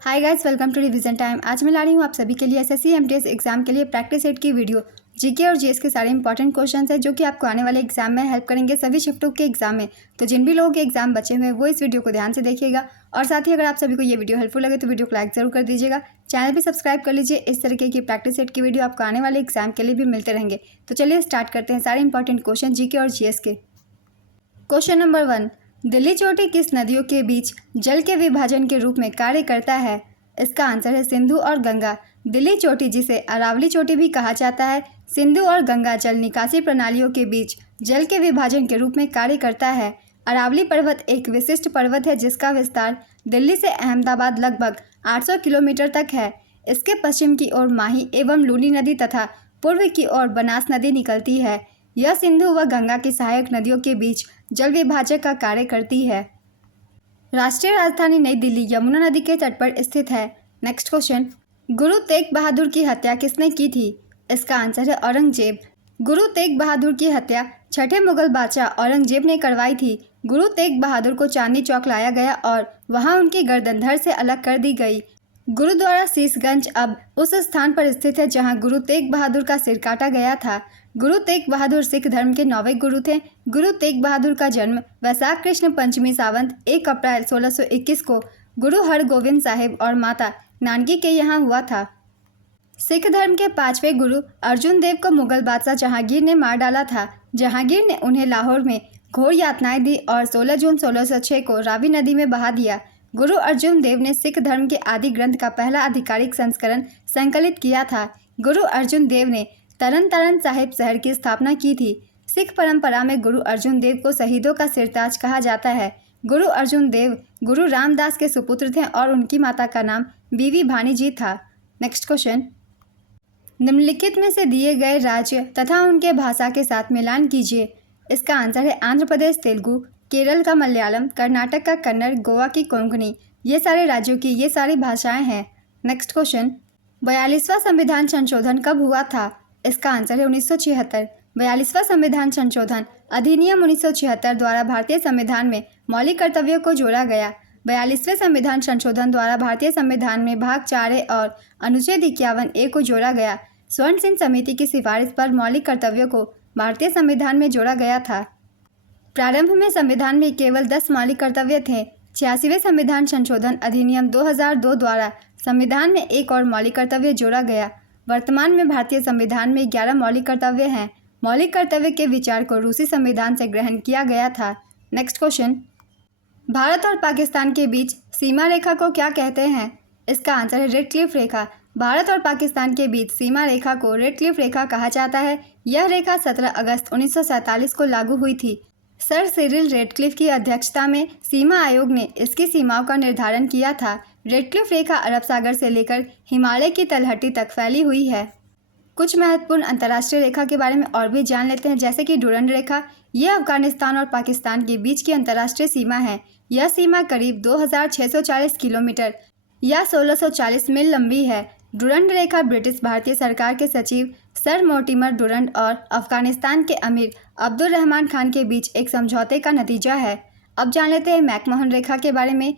Hi guys, welcome to revision time. आज मैं ला रही हूँ आप सभी के लिए एसएससी एमटीएस एग्जाम के लिए प्रैक्टिस सेट की वीडियो। जीके और जीएस के सारे इंपॉर्टेंट क्वेश्चंस हैं जो कि आपको आने वाले एग्जाम में हेल्प करेंगे, सभी शिफ्टों के एग्जाम में। तो जिन भी लोगों के एग्जाम बचे हुए हैं वो इस वीडियो को ध्यान से देखिएगा। और साथ ही अगर आप सभी को ये वीडियो हेल्पफुल लगे तो वीडियो को लाइक जरूर कर दीजिएगा। चैनल भी सब्सक्राइब कर लीजिए। इस तरीके की प्रैक्टिस सेट की वीडियो आपको आने वाले एग्जाम के लिए भी मिलते रहेंगे। तो चलिए स्टार्ट करते हैं सारे इंपॉर्टेंट क्वेश्चन जीके और जीएस के। क्वेश्चन नंबर 1, दिल्ली चोटी किस नदियों के बीच जल के विभाजन के रूप में कार्य करता है? इसका आंसर है सिंधु और गंगा। दिल्ली चोटी, जिसे अरावली चोटी भी कहा जाता है, सिंधु और गंगा जल निकासी प्रणालियों के बीच जल के विभाजन के रूप में कार्य करता है। अरावली पर्वत एक विशिष्ट पर्वत है जिसका विस्तार दिल्ली से अहमदाबाद लगभग 800 किलोमीटर तक है। इसके पश्चिम की ओर माही एवं लूनी नदी तथा पूर्व की ओर बनास नदी निकलती है। यह सिंधु व गंगा की सहायक नदियों के बीच जल विभाजक का कार्य करती है। राष्ट्रीय राजधानी नई दिल्ली यमुना नदी के तट पर स्थित है। नेक्स्ट क्वेश्चन, गुरु तेग बहादुर की हत्या किसने की थी? इसका आंसर है औरंगजेब। गुरु तेग बहादुर की हत्या छठे मुगल बादशाह औरंगजेब ने करवाई थी। गुरु तेग बहादुर को चांदनी चौक लाया गया और वहां उनकी गर्दन धड़ से अलग कर दी गई। गुरुद्वारा शीशगंज अब उस स्थान पर स्थित है जहां गुरु तेग बहादुर का सिर काटा गया था। गुरु तेग बहादुर सिख धर्म के 9वें गुरु थे। गुरु तेग बहादुर का जन्म वैशाख कृष्ण पंचमी सावंत 1 अप्रैल 1621 को गुरु हरगोविंद साहिब और माता नानकी के यहाँ हुआ था। सिख धर्म के 5वें गुरु अर्जुन देव को मुगल बादशाह जहांगीर ने मार डाला था। जहांगीर ने उन्हें लाहौर में घोर यातनाएं दी और 16 जून 1606 को रावी नदी में बहा दिया। गुरु अर्जुन देव ने सिख धर्म के आदि ग्रंथ का पहला आधिकारिक संस्करण संकलित किया था। गुरु अर्जुन देव ने तरन तारण साहिब शहर की स्थापना की थी। सिख परंपरा में गुरु अर्जुन देव को शहीदों का सिरताज कहा जाता है। गुरु अर्जुन देव गुरु रामदास के सुपुत्र थे और उनकी माता का नाम बीवी भानी जी था। नेक्स्ट क्वेश्चन, निम्नलिखित में से दिए गए राज्य तथा उनके भाषा के साथ मिलान कीजिए। इसका आंसर है आंध्र प्रदेश तेलुगु, केरल का मलयालम, कर्नाटक का कन्नड़, गोवा की कोंकणी। ये सारे राज्यों की ये सारी भाषाएं हैं। नेक्स्ट क्वेश्चन, 42वां संविधान संशोधन कब हुआ था? इसका आंसर है 1976। 42वां संविधान संशोधन अधिनियम 1976 द्वारा भारतीय संविधान में मौलिक कर्तव्यों को जोड़ा गया। 42वें संविधान संशोधन द्वारा भारतीय संविधान में भाग 4A और अनुच्छेद 51A को जोड़ा गया। स्वर्ण सिंह समिति की सिफारिश पर मौलिक कर्तव्यों को भारतीय संविधान में जोड़ा गया था। प्रारंभ में संविधान में केवल 10 मौलिक कर्तव्य थे। 86वें संविधान संशोधन अधिनियम 2002 द्वारा संविधान में एक और मौलिक कर्तव्य जोड़ा गया। वर्तमान में भारतीय संविधान में 11 मौलिक कर्तव्य हैं। मौलिक कर्तव्य के विचार को रूसी संविधान से ग्रहण किया गया था। नेक्स्ट क्वेश्चन, भारत और पाकिस्तान के बीच सीमा रेखा को क्या कहते हैं? इसका आंसर है रेड क्लिफ रेखा। भारत और पाकिस्तान के बीच सीमा रेखा को रेड क्लिफ रेखा कहा जाता है। यह रेखा 17 अगस्त 1947 को लागू हुई थी। सर सिरिल रेडक्लिफ की अध्यक्षता में सीमा आयोग ने इसकी सीमाओं का निर्धारण किया था। रेडक्लिफ रेखा अरब सागर से लेकर हिमालय की तलहटी तक फैली हुई है। कुछ महत्वपूर्ण अंतर्राष्ट्रीय रेखा के बारे में और भी जान लेते हैं, जैसे कि डुरंड रेखा। यह अफगानिस्तान और पाकिस्तान के बीच की अंतर्राष्ट्रीय सीमा है। यह सीमा करीब 2640 किलोमीटर या 1640 मील लंबी है। डुरंड रेखा ब्रिटिश भारतीय सरकार के सचिव सर मोर्टिमर डुरंड और अफगानिस्तान के अमीर अब्दुल रहमान खान के बीच एक समझौते का नतीजा है। अब जान लेते हैं मैकमोहन रेखा के बारे में।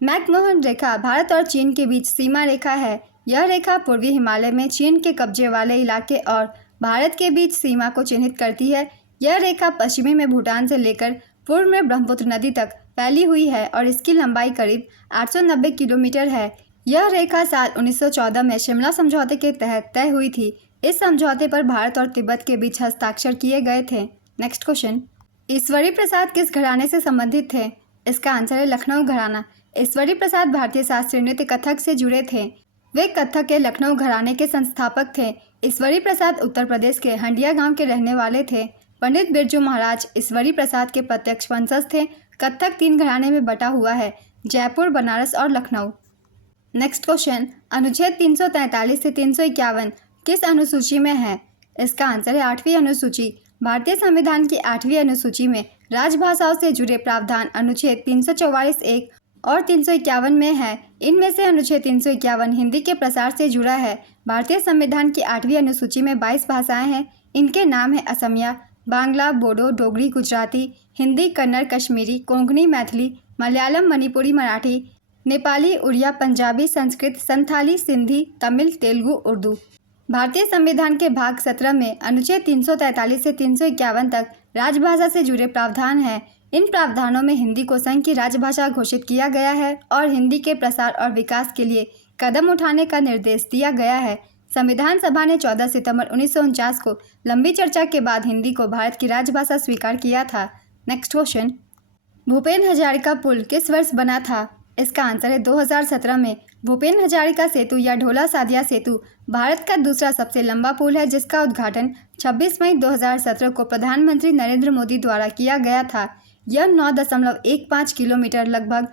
मैकमोहन रेखा भारत और चीन के बीच सीमा रेखा है। यह रेखा पूर्वी हिमालय में चीन के कब्जे वाले इलाके और भारत के बीच सीमा को चिन्हित करती है। यह रेखा पश्चिमी में भूटान से लेकर पूर्व में ब्रह्मपुत्र नदी तक फैली हुई है और इसकी लंबाई करीब 890 किलोमीटर है। यह रेखा साल 1914 में शिमला समझौते के तहत तय हुई थी। इस समझौते पर भारत और तिब्बत के बीच हस्ताक्षर किए गए थे। नेक्स्ट क्वेश्चन, ईश्वरी प्रसाद किस घराने से संबंधित थे? इसका आंसर है लखनऊ घराना। ईश्वरी प्रसाद भारतीय शास्त्रीय नृत्य कथक से जुड़े थे। वे कथक के लखनऊ घराने के संस्थापक थे। ईश्वरी प्रसाद उत्तर प्रदेश के हंडिया गांव के रहने वाले थे। पंडित बिरजू महाराज ईश्वरी प्रसाद के प्रत्यक्ष वंशज थे। कथक 3 घराने में बटा हुआ है, जयपुर, बनारस और लखनऊ। नेक्स्ट क्वेश्चन, अनुच्छेद 343 से 351 किस अनुसूची में है? इसका आंसर है 8वीं अनुसूची। भारतीय संविधान की 8वीं अनुसूची में राजभाषाओं से जुड़े प्रावधान अनुच्छेद 344(1) और 351 में है। इनमें से अनुच्छेद 351 हिंदी के प्रसार से जुड़ा है। भारतीय संविधान की 8वीं अनुसूची में 22 भाषाएं हैं। इनके नाम है असमिया, बांग्ला, बोडो, डोगरी, गुजराती, हिंदी, कन्नड़, कश्मीरी, कोंकणी, मैथिली, मलयालम, मणिपुरी, मराठी, नेपाली, उड़िया, पंजाबी, संस्कृत, संथाली, सिंधी, तमिल, तेलुगु, उर्दू। भारतीय संविधान के भाग 17 में अनुच्छेद 343 से 351 तक राजभाषा से जुड़े प्रावधान हैं। इन प्रावधानों में हिंदी को संघ की राजभाषा घोषित किया गया है और हिंदी के प्रसार और विकास के लिए कदम उठाने का निर्देश दिया गया है। संविधान सभा ने 14 सितंबर 1949 को लंबी चर्चा के बाद हिंदी को भारत की राजभाषा स्वीकार किया था। नेक्स्ट क्वेश्चन, भूपेन हजारिका पुल किस वर्ष बना था? इसका आंसर है 2017 में। भूपेन हजारिका सेतु या ढोला सादिया सेतु भारत का दूसरा सबसे लंबा पुल है, जिसका उद्घाटन 26 मई 2017 को प्रधानमंत्री नरेंद्र मोदी द्वारा किया गया था। यह 9.15 किलोमीटर लगभग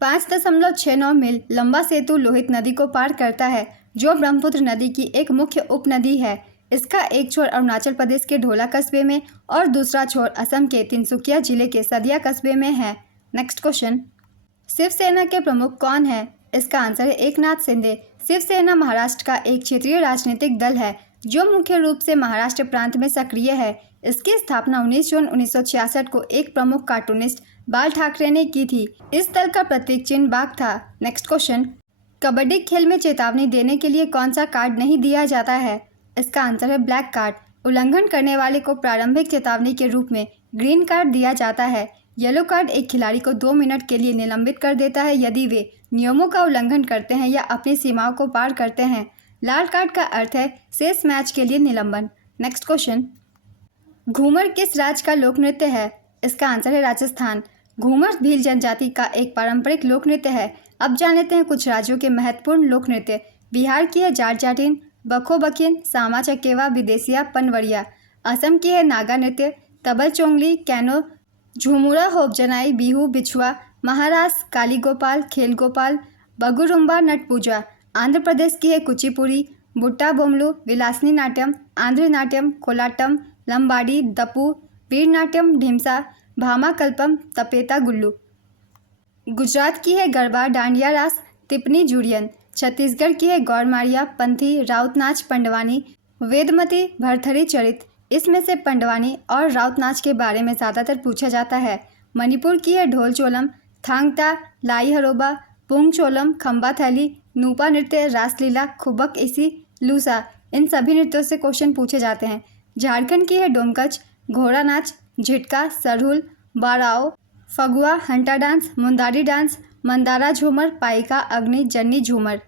5.69 मील लंबा सेतु लोहित नदी को पार करता है, जो ब्रह्मपुत्र नदी की एक मुख्य उपनदी है। इसका एक छोर अरुणाचल प्रदेश के ढोला कस्बे में और दूसरा छोर असम के तिनसुकिया जिले के सदिया कस्बे में है। नेक्स्ट क्वेश्चन, शिवसेना के प्रमुख कौन है? इसका आंसर है एकनाथ शिंदे। शिवसेना महाराष्ट्र का एक क्षेत्रीय राजनीतिक दल है जो मुख्य रूप से महाराष्ट्र प्रांत में सक्रिय है। इसकी स्थापना 19 जून 1966 को एक प्रमुख कार्टूनिस्ट बाल ठाकरे ने की थी। इस दल का प्रतीक चिन्ह बाघ था। नेक्स्ट क्वेश्चन, कबड्डी खेल में चेतावनी देने के लिए कौन सा कार्ड नहीं दिया जाता है? इसका आंसर है ब्लैक कार्ड। उल्लंघन करने वाले को प्रारंभिक चेतावनी के रूप में ग्रीन कार्ड दिया जाता है। येलो कार्ड एक खिलाड़ी को 2 मिनट के लिए निलंबित कर देता है यदि वे नियमों का उल्लंघन करते हैं या अपनी सीमाओं को पार करते हैं। लाल कार्ड का अर्थ है शेष मैच के लिए निलंबन। नेक्स्ट क्वेश्चन, घूमर किस राज्य का लोक नृत्य है? इसका आंसर है राजस्थान। घूमर भील जनजाति का एक पारंपरिक लोक नृत्य है। अब जान लेते हैं कुछ राज्यों के महत्वपूर्ण लोक नृत्य। बिहार की है जाट जाटिन, बखो बखिन, सामा चकेवा, विदेशिया, पनवरिया। असम की है नागा नृत्य, तबल चोंगली, कैनो, झुमुरा, होपजनाई, बिहू, बिछुआ। महाराष्ट्र काली गोपाल, खेल गोपाल, बगुरुम्बा, नट पूजा। आंध्र प्रदेश की है कुचिपुड़ी, बुट्टा बोमलू, विलासनी नाट्यम, आंध्र नाट्यम, कोलाटम, लंबाडी, दपू, वीर नाट्यम, ढिमसा, भामा कल्पम, तपेता गुल्लू। गुजरात की है गरबा, डांडिया रास, तिपनी, जुड़ियन। छत्तीसगढ़ की है गौरमारिया, पंथी, राउत नाच, पंडवानी, वेदमती, भरथरी चरित। इसमें से पंडवानी और राउत नाच के बारे में ज़्यादातर पूछा जाता है। मणिपुर की है ढोल चोलम, थांगता, लाई हरोबा, पुंग चोलम, खम्बा थैली, नूपा नृत्य, रासलीला, खुबक इसी, लूसा। इन सभी नृत्यों से क्वेश्चन पूछे जाते हैं। झारखंड की है डोमकच, घोड़ा नाच, झिटका, सरहुल, बाराओ, फगुआ, हंटा डांस, मुंदारी डांस, मंदारा झूमर, पाइका, अग्नि, जन्नी झूमर।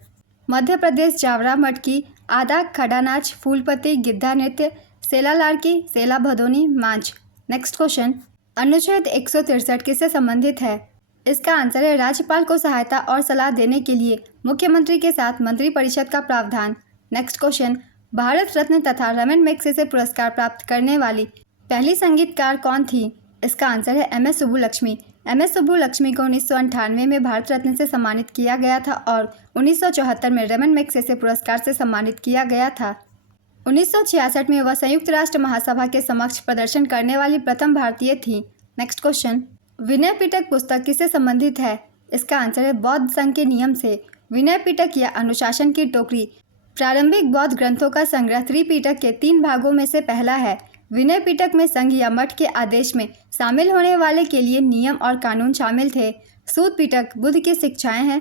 मध्य प्रदेश जावरा मटकी, आधा, खड़ा नाच, फूलपति, गिद्धा नृत्य, सेला लाड़की, सेला भदोनी, मांझ। नेक्स्ट क्वेश्चन, अनुच्छेद 163 किससे संबंधित है? इसका आंसर है राज्यपाल को सहायता और सलाह देने के लिए मुख्यमंत्री के साथ मंत्रिपरिषद का प्रावधान। नेक्स्ट क्वेश्चन, भारत रत्न तथा रमन मैग्सेसे पुरस्कार प्राप्त करने वाली पहली संगीतकार कौन थी? इसका आंसर है MS सुब्बुलक्ष्मी। MS सुब्बुलक्ष्मी को 1998 में भारत रत्न से सम्मानित किया गया था और 1974 में रमन मैग्सेसे पुरस्कार से सम्मानित किया गया था। 1966 में वह संयुक्त राष्ट्र महासभा के समक्ष प्रदर्शन करने वाली प्रथम भारतीय थी। नेक्स्ट क्वेश्चन, विनय पिटक पुस्तक किससे संबंधित है? इसका आंसर है बौद्ध संघ के नियम से। विनय पिटक या अनुशासन की टोकरी प्रारंभिक बौद्ध ग्रंथों का संग्रह त्रिपिटक के 3 भागों में से पहला है। विनय पिटक में संघ या मठ के आदेश में शामिल होने वाले के लिए नियम और कानून शामिल थे। सूत पिटक बुद्ध की शिक्षाएं हैं।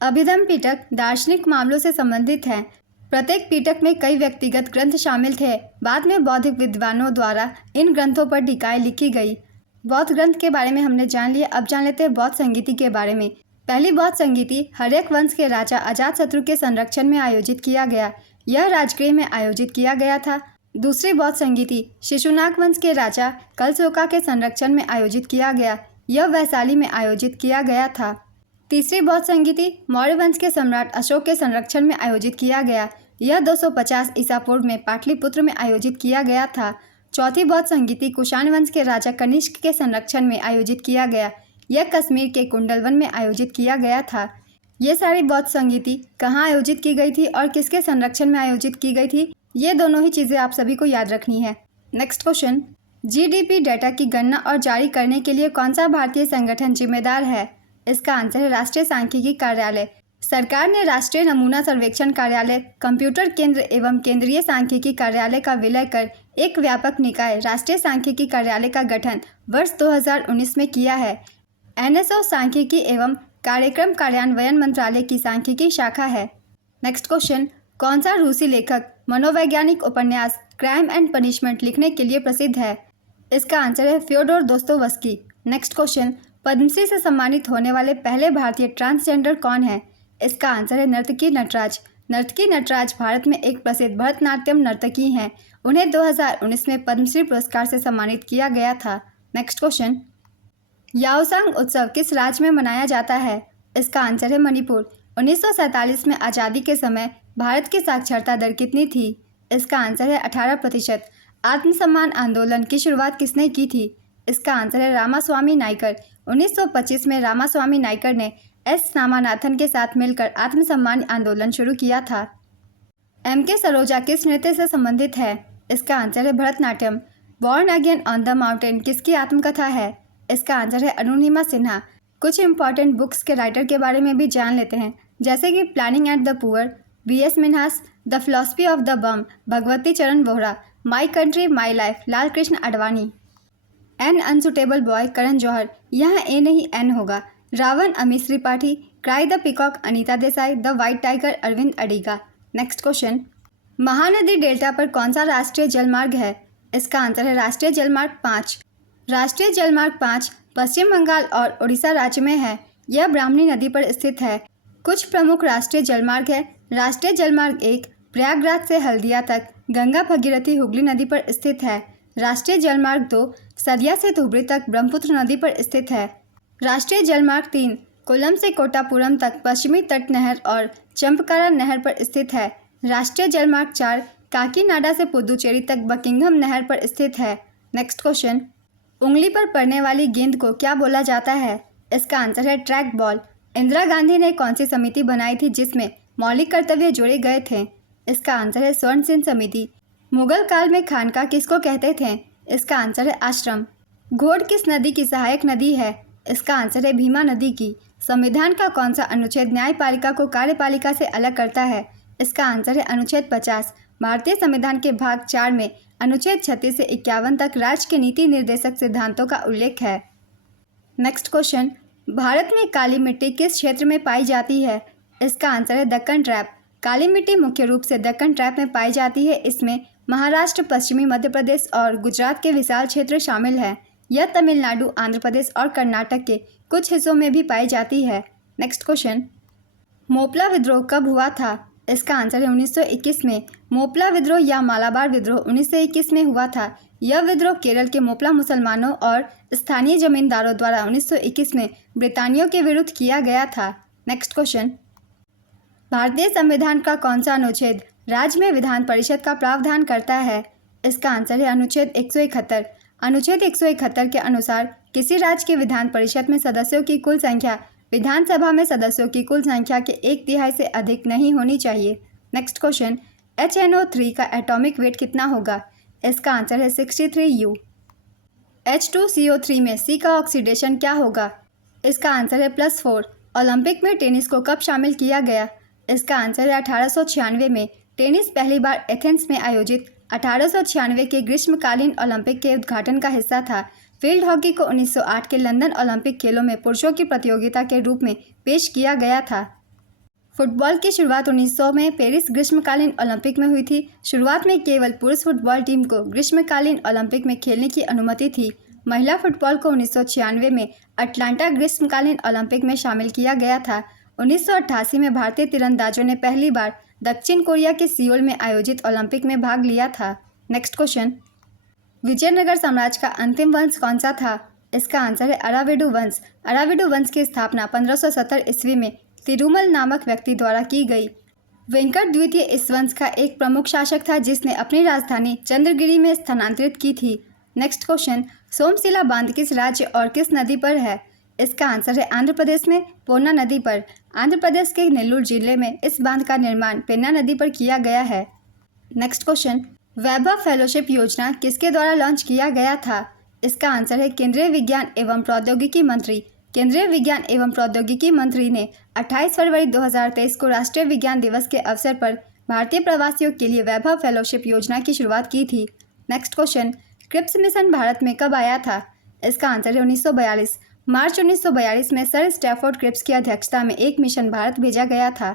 अभिधम पिटक दार्शनिक मामलों से संबंधित है। प्रत्येक पिटक में कई व्यक्तिगत ग्रंथ शामिल थे। बाद में बौद्धिक विद्वानों द्वारा इन ग्रंथों पर टीकाएं लिखी गई। बौद्ध ग्रंथ के बारे में हमने जान लिया। अब जान लेते हैं बौद्ध संगीति के बारे में। पहली बौद्ध संगीति हर्यक वंश के राजा अजातशत्रु के संरक्षण में आयोजित किया गया। यह राजगृह में आयोजित किया गया था। दूसरी बौद्ध संगीति शिशुनाग वंश के राजा कलशोका के संरक्षण में आयोजित किया गया। यह वैशाली में आयोजित किया गया था। तीसरी बौद्ध संगीति मौर्य वंश के सम्राट अशोक के संरक्षण में आयोजित किया गया। यह 250 ईसा पूर्व में पाटलिपुत्र में आयोजित किया गया था। चौथी बौद्ध संगीति कुषाण वंश के राजा कनिष्क के संरक्षण में आयोजित किया गया। यह कश्मीर के कुंडलवन में आयोजित किया गया था। ये सारी बौद्ध संगीति कहाँ आयोजित की गई थी और किसके संरक्षण में आयोजित की गई थी, ये दोनों ही चीज़ें आप सभी को याद रखनी है। नेक्स्ट क्वेश्चन, GDP डाटा की गणना और जारी करने के लिए कौन सा भारतीय संगठन जिम्मेदार है? इसका आंसर है राष्ट्रीय सांख्यिकी कार्यालय। सरकार ने राष्ट्रीय नमूना सर्वेक्षण कार्यालय, कंप्यूटर केंद्र एवं केंद्रीय सांख्यिकी कार्यालय का विलय कर एक व्यापक निकाय राष्ट्रीय सांख्यिकी कार्यालय का गठन वर्ष 2019 में किया है। NSO सांख्यिकी एवं कार्यक्रम कार्यान्वयन मंत्रालय की सांख्यिकी शाखा है। नेक्स्ट क्वेश्चन, कौन सा रूसी लेखक मनोवैज्ञानिक उपन्यास क्राइम एंड पनिशमेंट लिखने के लिए प्रसिद्ध है? इसका आंसर है Fyodor Dostoevsky. Next question, Padma Shri से सम्मानित होने वाले पहले भारतीय ट्रांसजेंडर कौन है? इसका आंसर है नर्तकी नटराज। नर्तकी नटराज भारत में एक प्रसिद्ध भरतनाट्यम नर्तकी हैं। उन्हें 2019 में पद्मश्री पुरस्कार से सम्मानित किया गया था। नेक्स्ट क्वेश्चन, याओसांग उत्सव किस राज्य में मनाया जाता है? इसका आंसर है मणिपुर। 1947 में आज़ादी के समय भारत की साक्षरता दर कितनी थी? इसका आंसर है 18%। आत्मसम्मान आंदोलन की शुरुआत किसने की थी? इसका आंसर है रामास्वामी नायकर। 1925 में रामास्वामी नायकर ने एस रामानाथन के साथ मिलकर आत्मसम्मान आंदोलन शुरू किया था। M.K. सरोजा किस नृत्य से संबंधित है? इसका आंसर है Bharatanatyam. Born again on the mountain किसकी आत्मकथा है? इसका आंसर है अरुणिमा सिन्हा। कुछ इंपॉर्टेंट बुक्स के राइटर के बारे में भी जान लेते हैं, जैसे कि planning at the poor, B.S. Minhas, the philosophy of the bomb, Bhagwati Charan Vohra, my country my life, Lal Krishna Advani. An unsuitable boy, Karan Johar. यहाँ ए नहीं एन होगा। Ravan, Amish Tripathi. Cry the peacock, Anita Desai. The white tiger, Aravind Adiga. Next question, Mahanadi delta पर कौन सा राष्ट्रीय जलमार्ग है? इसका आंसर है राष्ट्रीय जलमार्ग 5। राष्ट्रीय जलमार्ग 5 पश्चिम बंगाल और उड़ीसा राज्य में है। यह ब्राह्मणी नदी पर स्थित है। कुछ प्रमुख राष्ट्रीय जलमार्ग है। राष्ट्रीय जलमार्ग 1 प्रयागराज से हल्दिया तक गंगा भगीरथी हुगली नदी पर स्थित है। राष्ट्रीय जलमार्ग 2 सदिया से धुबरी तक ब्रह्मपुत्र नदी पर स्थित है। राष्ट्रीय जलमार्ग 3 कोल्लम से कोटापुरम तक पश्चिमी तट नहर और चंपकारा नहर पर स्थित है। राष्ट्रीय जलमार्ग 4 काकीनाडा से पुदुचेरी तक बकिंघम नहर पर स्थित है। नेक्स्ट क्वेश्चन, उंगली पर पड़ने वाली गेंद को क्या बोला जाता है? इसका आंसर है ट्रैक बॉल। इंदिरा गांधी ने कौन सी समिति बनाई थी जिसमें मौलिक कर्तव्य जोड़े गए थे? इसका आंसर है स्वर्ण सिंह समिति। मुगल काल में खानका किसको कहते थे? इसका आंसर है आश्रम। घोड़ किस नदी की सहायक नदी है? इसका आंसर है भीमा नदी की। संविधान का कौन सा अनुच्छेद न्यायपालिका को कार्यपालिका से अलग करता है? इसका आंसर है अनुच्छेद 50। भारतीय संविधान के भाग 4 में अनुच्छेद 36 से 51 तक राज्य के नीति निर्देशक सिद्धांतों का उल्लेख है। नेक्स्ट क्वेश्चन, भारत में काली मिट्टी किस क्षेत्र में पाई जाती है? इसका आंसर है दक्कन ट्रैप। काली मिट्टी मुख्य रूप से दक्कन ट्रैप में पाई जाती है। इसमें महाराष्ट्र, पश्चिमी मध्य प्रदेश और गुजरात के विशाल क्षेत्र शामिल हैं। यह तमिलनाडु, आंध्र प्रदेश और कर्नाटक के कुछ हिस्सों में भी पाई जाती है। नेक्स्ट क्वेश्चन, मोपला विद्रोह कब हुआ था? इसका आंसर है 1921 में। मोपला विद्रोह या मालाबार विद्रोह 1921 में हुआ था। यह विद्रोह केरल के मोपला मुसलमानों और स्थानीय जमींदारों द्वारा 1921 में ब्रितानियों के विरुद्ध किया गया था। नेक्स्ट क्वेश्चन, भारतीय संविधान का कौन सा अनुच्छेद राज्य में विधान परिषद का प्रावधान करता है? इसका आंसर है अनुच्छेद 171। अनुच्छेद 171 के अनुसार किसी राज्य के विधान परिषद में सदस्यों की कुल संख्या विधानसभा में सदस्यों की कुल संख्या के 1/3 से अधिक नहीं होनी चाहिए। नेक्स्ट क्वेश्चन, HNO3 का एटॉमिक वेट कितना होगा? इसका आंसर है 63U। H2CO3 में C का ऑक्सीडेशन क्या होगा? इसका आंसर है +4। ओलंपिक में टेनिस को कब शामिल किया गया? इसका आंसर है 1896 में। टेनिस पहली बार एथेंस में आयोजित 1896 के ग्रीष्मकालीन ओलंपिक के उद्घाटन का हिस्सा था। फील्ड हॉकी को 1908 के लंदन ओलंपिक खेलों में पुरुषों की प्रतियोगिता के रूप में पेश किया गया था। फुटबॉल की शुरुआत 1900 में पेरिस ग्रीष्मकालीन ओलंपिक में हुई थी। शुरुआत में केवल पुरुष फुटबॉल टीम को ग्रीष्मकालीन ओलंपिक में खेलने की अनुमति थी। महिला फुटबॉल को 1996 में अटलांटा ग्रीष्मकालीन ओलंपिक में शामिल किया गया था। 1988 में भारतीय तीरंदाजों ने पहली बार दक्षिण कोरिया के सियोल में आयोजित ओलंपिक में भाग लिया था। नेक्स्ट क्वेश्चन, विजयनगर साम्राज्य का अंतिम वंश कौन सा था? इसका आंसर है अराविडु वंश। अराविडु वंश की स्थापना 1570 ईस्वी में तिरुमल नामक व्यक्ति द्वारा की गई। वेंकट द्वितीय इस वंश का एक प्रमुख शासक था जिसने अपनी राजधानी चंद्रगिरी में स्थानांतरित की थी। नेक्स्ट क्वेश्चन, सोमशिला बांध किस राज्य और किस नदी पर है? इसका आंसर है आंध्र प्रदेश में पोन्ना नदी पर। आंध्र प्रदेश के नेल्लूर जिले में इस बांध का निर्माण पेन्ना नदी पर किया गया है। नेक्स्ट क्वेश्चन, वैभव फेलोशिप योजना किसके द्वारा लॉन्च किया गया था? इसका आंसर है केंद्रीय विज्ञान एवं प्रौद्योगिकी मंत्री। केंद्रीय विज्ञान एवं प्रौद्योगिकी मंत्री ने 28 फरवरी 2023 को राष्ट्रीय विज्ञान दिवस के अवसर पर भारतीय प्रवासियों के लिए वैभव फेलोशिप योजना की शुरुआत की थी। Next question, Cripps mission Bharat में कब आया था? इसका आंसर है 1942। मार्च 1942 में सर स्टैफोर्ड क्रिप्स की अध्यक्षता में एक मिशन भारत भेजा गया था।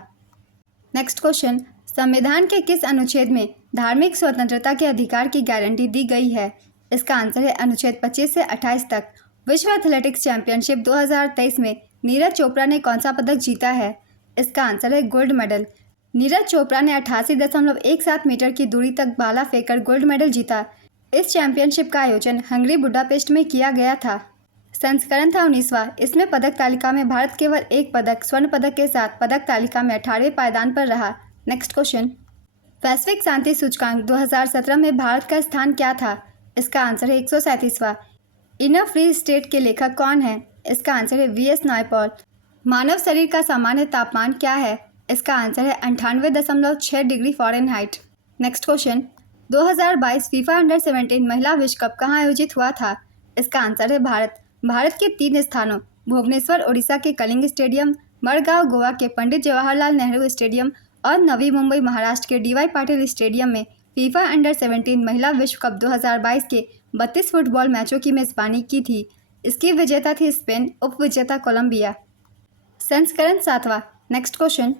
नेक्स्ट क्वेश्चन, संविधान के किस अनुच्छेद में धार्मिक स्वतंत्रता के अधिकार की गारंटी दी गई है? इसका आंसर है अनुच्छेद 25 से 28 तक। विश्व एथलेटिक्स चैंपियनशिप 2023 में नीरज चोपड़ा ने कौन सा पदक जीता है? इसका आंसर है गोल्ड मेडल। नीरज चोपड़ा ने 88.17 मीटर की दूरी तक भाला फेंककर गोल्ड मेडल जीता। इस चैंपियनशिप का आयोजन हंगरी बुडापेस्ट में किया गया था। संस्करण था 19वां। इसमें पदक तालिका में भारत केवल एक पदक स्वर्ण पदक के साथ पदक तालिका में 18वें पायदान पर रहा। नेक्स्ट क्वेश्चन, वैश्विक शांति सूचकांक 2017 में भारत का स्थान क्या था? इसका आंसर है 137वां। इन अ फ्री स्टेट के लेखक कौन है? इसका आंसर है वीएस नायपॉल। मानव शरीर का सामान्य तापमान क्या है? इसका आंसर है 98.6 degree Fahrenheit. Next question, 2022 FIFA under 17 महिला विश्व कप कहाँ आयोजित हुआ था? इसका आंसर है भारत के 3 स्थानों भुवनेश्वर उड़ीसा के कलिंग स्टेडियम, मडगांव गोवा के पंडित जवाहरलाल नेहरू स्टेडियम और नवी मुंबई महाराष्ट्र के डीवाई पाटिल स्टेडियम में फीफा अंडर 17 महिला विश्व कप 2022 के 32 फुटबॉल मैचों की मेज़बानी की थी। इसकी विजेता थी स्पेन, उप विजेता कोलंबिया। संस्करण 7वां। नेक्स्ट क्वेश्चन,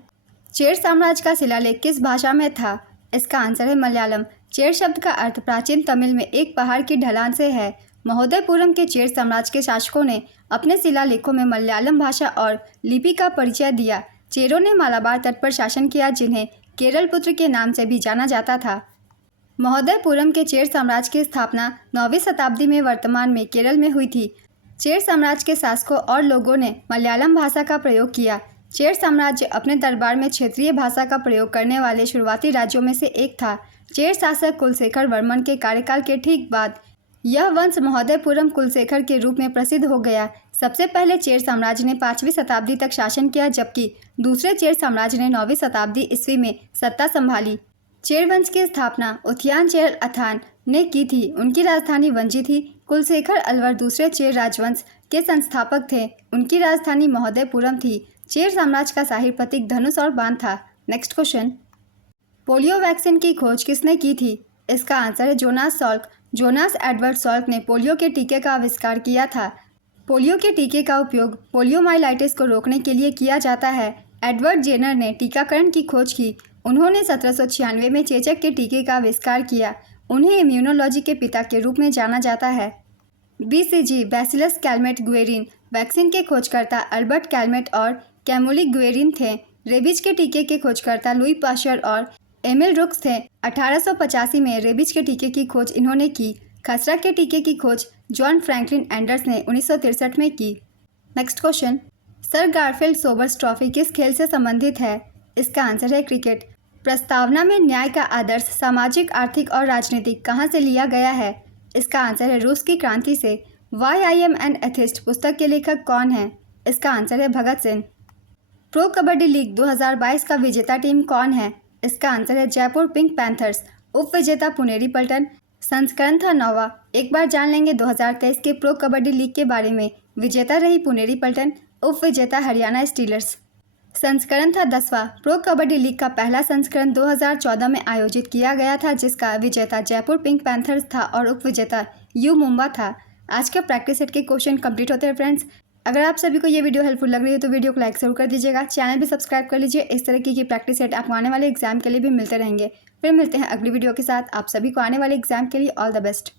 चेर साम्राज्य का शिलालेख किस भाषा में था? इसका आंसर है मलयालम। चेर शब्द का अर्थ प्राचीन तमिल में एक पहाड़ की ढलान से है। महोदयपुरम के चेर साम्राज्य के शासकों ने अपने शिलालेखों में मलयालम भाषा और लिपि का परिचय दिया। चेरों ने मालाबार तट पर शासन किया, जिन्हें केरल पुत्र के नाम से भी जाना जाता था। महोदयपुरम के चेर साम्राज्य की स्थापना 9वीं शताब्दी में वर्तमान में केरल में हुई थी। चेर साम्राज्य के शासकों और लोगों ने मलयालम भाषा का प्रयोग किया। चेर साम्राज्य अपने दरबार में क्षेत्रीय भाषा का प्रयोग करने वाले शुरुआती राज्यों में से एक था। चेर शासक कुलशेखर वर्मन के कार्यकाल के ठीक बाद यह वंश महोदयपुरम कुलशेखर के रूप में प्रसिद्ध हो गया। सबसे पहले चेर साम्राज्य ने 5वीं शताब्दी तक शासन किया, जबकि दूसरे चेर साम्राज्य ने 9वीं शताब्दी ईस्वी में सत्ता संभाली। चेर वंश की स्थापना उथियान चेर अथान ने की थी। उनकी राजधानी वंजी थी। कुलशेखर अलवर दूसरे चेर राजवंश के संस्थापक थे। उनकी राजधानी महोदयपुरम थी। चेर साम्राज्य का शाही प्रतीक धनुष और बाण था। नेक्स्ट क्वेश्चन, पोलियो वैक्सीन की खोज किसने की थी? इसका आंसर है Jonas Salk. Jonas Edward Salk ने पोलियो के टीके का आविष्कार किया था। पोलियो के टीके का उपयोग पोलियोमाइलाइटिस को रोकने के लिए किया जाता है। एडवर्ड जेनर ने टीकाकरण की खोज की। उन्होंने 1796 में चेचक के टीके का आविष्कार किया। उन्हें इम्यूनोलॉजी के पिता के रूप में जाना जाता है। BCG bacillus Calmette Guerin vaccine के खोजकर्ता अल्बर्ट कैलमेट और कैमुली गुएरिन थे। रेबीज के टीके के खोजकर्ता लुई पाश्चर और एमिल रुक्स थे। 1885 में रेबीज के टीके की खोज इन्होंने की। खसरा के टीके की खोज जॉन फ्रैंकलिन एंडर्स ने 1963 में की। Next question, sir Garfield Sobers trophy किस खेल से संबंधित है? इसका आंसर है क्रिकेट। प्रस्तावना में न्याय का आदर्श सामाजिक, आर्थिक और राजनीतिक कहाँ से लिया गया है? इसका आंसर है रूस की क्रांति से। Why I am an atheist पुस्तक के लेखक कौन है? इसका आंसर है भगत सिंह। प्रो कबड्डी लीग 2022 का विजेता टीम कौन है? इसका आंसर है जयपुर पिंक पैंथर्स। उप विजेता पुनेरी पल्टन। संस्करण था 9वां। एक बार जान लेंगे 2023 के प्रो कबड्डी लीग के बारे में। विजेता रही पुनेरी पल्टन, उप विजेता हरियाणा स्टीलर्स। संस्करण था 10वां। प्रो कबड्डी लीग का पहला संस्करण 2014 में आयोजित किया गया था, जिसका विजेता जयपुर पिंक पैंथर्स था और उप विजेता यू मुंबा था। आज के प्रैक्टिस सेट के क्वेश्चन कंप्लीट होते हैं फ्रेंड्स। अगर आप सभी को ये वीडियो हेल्पफुल लग रही है तो वीडियो को लाइक जरूर कर दीजिएगा। चैनल भी सब्सक्राइब कर लीजिए। इस तरह की प्रैक्टिस सेट आपको आने वाले एग्जाम के लिए भी मिलते रहेंगे। फिर मिलते हैं अगली वीडियो के साथ। आप सभी को आने वाले एग्जाम के लिए ऑल द बेस्ट।